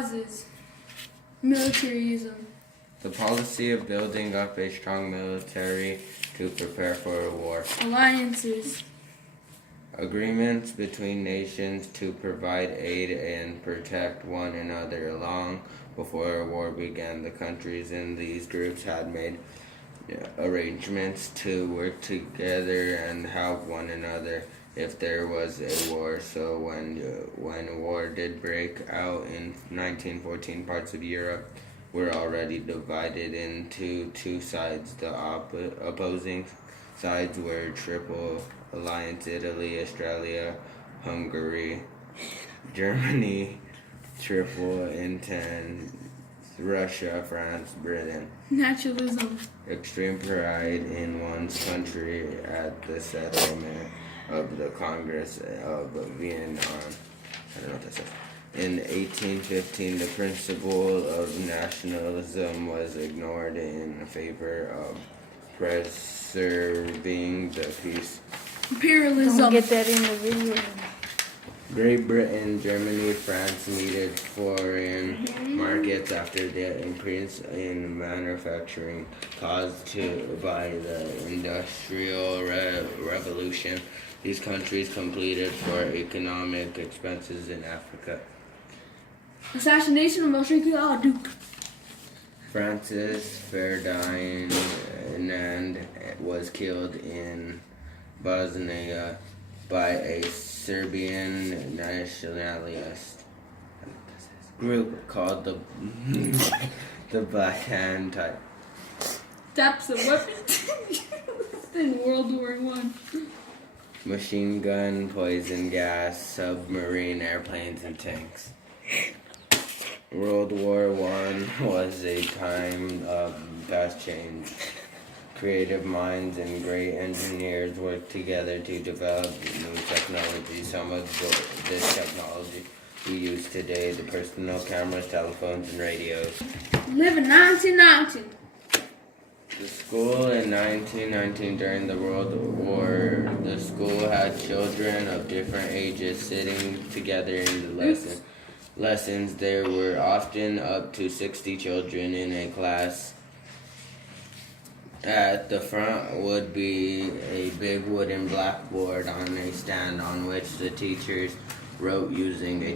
Causes. Militarism. The policy of building up a strong military to prepare for a war. Alliances. Agreements between nations to provide aid and protect one another. Long before a war began, the countries in these groups had made arrangements to work together and help one another if there was a war. So when war did break out in 1914, parts of Europe were already divided into two sides. The opposing sides were Triple Alliance: Italy, Australia, Hungary, Germany, Triple Entente, Russia, France, Britain. Naturalism. Extreme pride in one's country at the settlement of the Congress of Vienna. I don't know what that says. In 1815, the principle of nationalism was ignored in favor of preserving the peace. Imperialism. Don't get that in the video. Great Britain, Germany, France needed foreign markets after the increase in manufacturing caused by the Industrial Revolution. These countries completed for economic expenses in Africa. Assassination of Moshe Duke. Francis Ferdinand was killed in Bosnia by a Serbian nationalist group called the Balkan type. Types of weapons in World War I. Machine gun, poison gas, submarine, airplanes, and tanks. World War I was a time of vast change. Creative minds and great engineers worked together to develop new technology. Some of this technology we use today: the personal cameras, telephones, and radios. Live in 1919. The school in 1919, during the World War, the school had children of different ages sitting together in the lessons. There were often up to 60 children in a class. At the front would be a big wooden blackboard on a stand on which the teachers wrote using a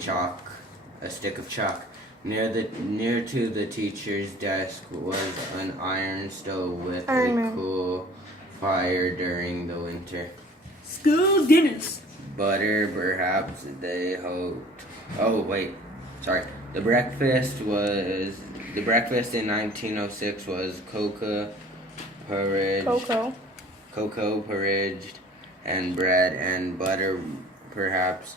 stick of chalk. Near to the teacher's desk was an iron stove with a cool fire during the winter. School dinners. Butter, perhaps they hoped. Oh wait, sorry. The breakfast in 1906 was cocoa porridge, and bread and butter. Perhaps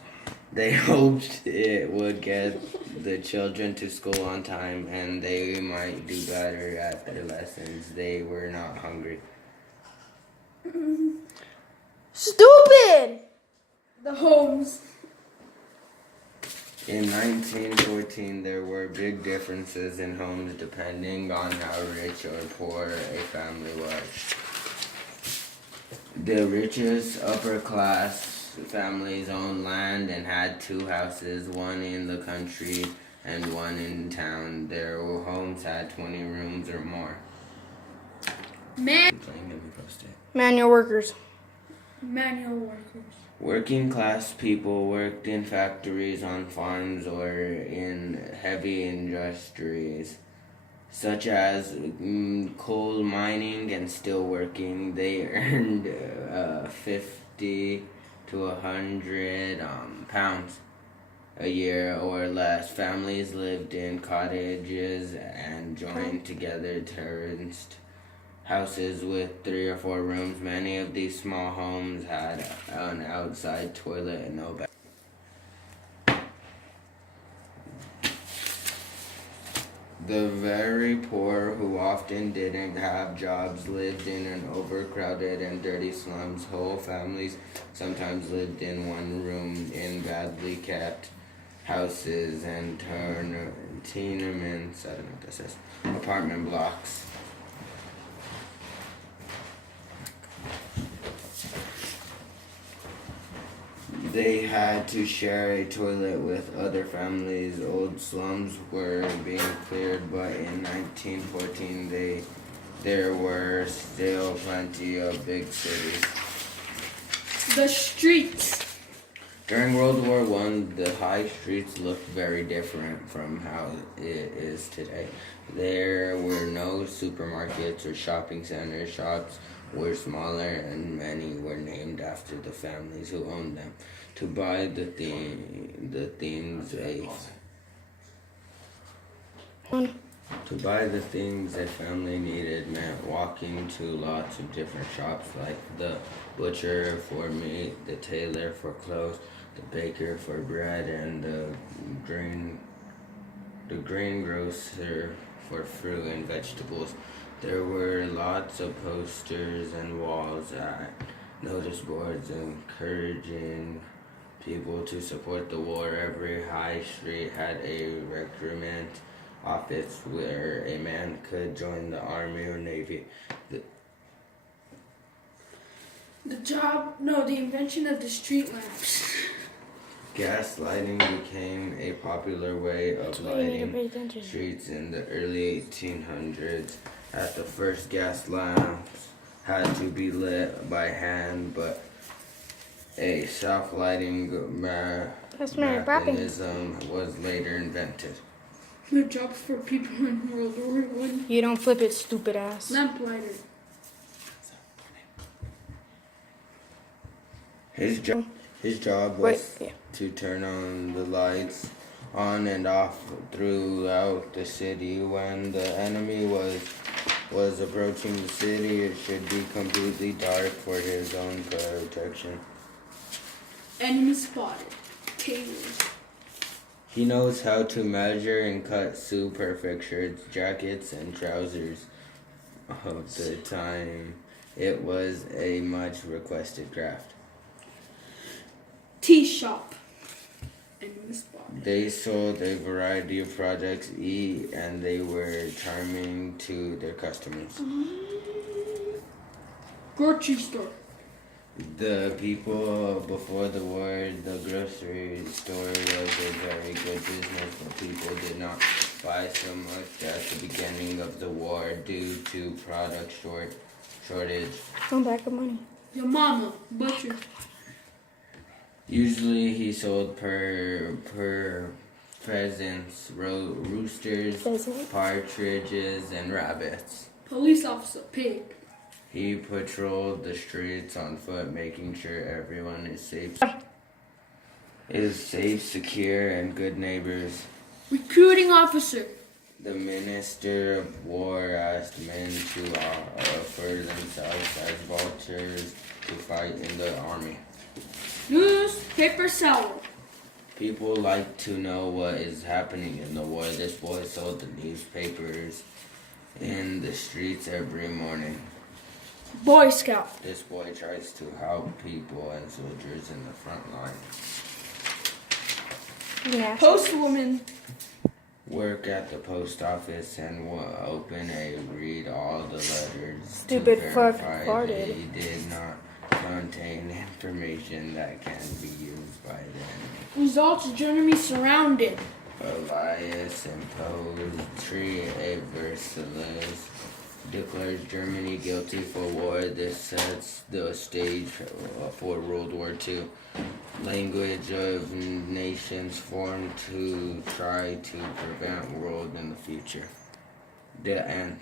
they hoped it would get the children to school on time and they might do better at their lessons. They were not hungry. Stupid! The homes. In 1914, there were big differences in homes depending on how rich or poor a family was. The richest upper-class families owned land and had two houses, one in the country and one in town. Their homes had 20 rooms or more. Manual workers. Manual workers. Working class people worked in factories, on farms, or in heavy industries, such as coal mining and steel working. They earned 50 to 100 pounds a year or less. Families lived in cottages and joined together terraced houses with 3 or 4 rooms. Many of these small homes had an outside toilet and no bathroom. The very poor, who often didn't have jobs, lived in an overcrowded and dirty slums. Whole families sometimes lived in one room in badly kept houses and tenements, I don't know what this is, apartment blocks. They had to share a toilet with other families. Old slums were being cleared, but in 1914 there were still plenty of big cities. The streets. During World War I, the high streets looked very different from how it is today. There were no supermarkets or shopping centers. Shops were smaller, and many were named after the families who owned them. To buy the things a family needed meant walking to lots of different shops, like the butcher for meat, the tailor for clothes, the baker for bread, and the greengrocer for fruit and vegetables. There were lots of posters and walls at notice boards encouraging people to support the war. Every high street had a recruitment office where a man could join the army or navy. The invention of the street lamps. Gas lighting became a popular way of lighting streets in the early 1800s. At the first, gas lamps had to be lit by hand, but a self-lighting mechanism was later invented. The jobs for people in World War I. You don't flip it, stupid ass. Lamplighter. His job was to turn on the lights on and off throughout the city. When the enemy was approaching the city, it should be completely dark for his own protection. Enemy spotted. Tailors. He knows how to measure and cut perfect shirts, jackets, and trousers of the time. It was a much requested craft. Tea shop. Enemy spotted. They sold a variety of products, and they were charming to their customers. Grocery store. The people before the war, the grocery store was a very good business, but people did not buy so much at the beginning of the war due to product shortage. Come back with money. Your mama. Butcher. Usually he sold pheasants, roosters, partridges, and rabbits. Police officer. Pig. He patrolled the streets on foot, making sure everyone is safe, secure, and good neighbors. Recruiting officer. The Minister of War asked men to offer themselves as volunteers to fight in the army. Newspaper seller. People like to know what is happening in the war. This boy sold the newspapers in the streets every morning. Boy Scout. This boy tries to help people and soldiers in the front line. Yeah. Postwoman. Work at the post office and read all the letters. Stupid to fuck verify farted. they did not contain information that can be used by them. Results. Germany surrounded. Elias imposed a Versailles declares Germany guilty for war. This sets the stage for World War II. Language of nations formed to try to prevent war in the future. The end.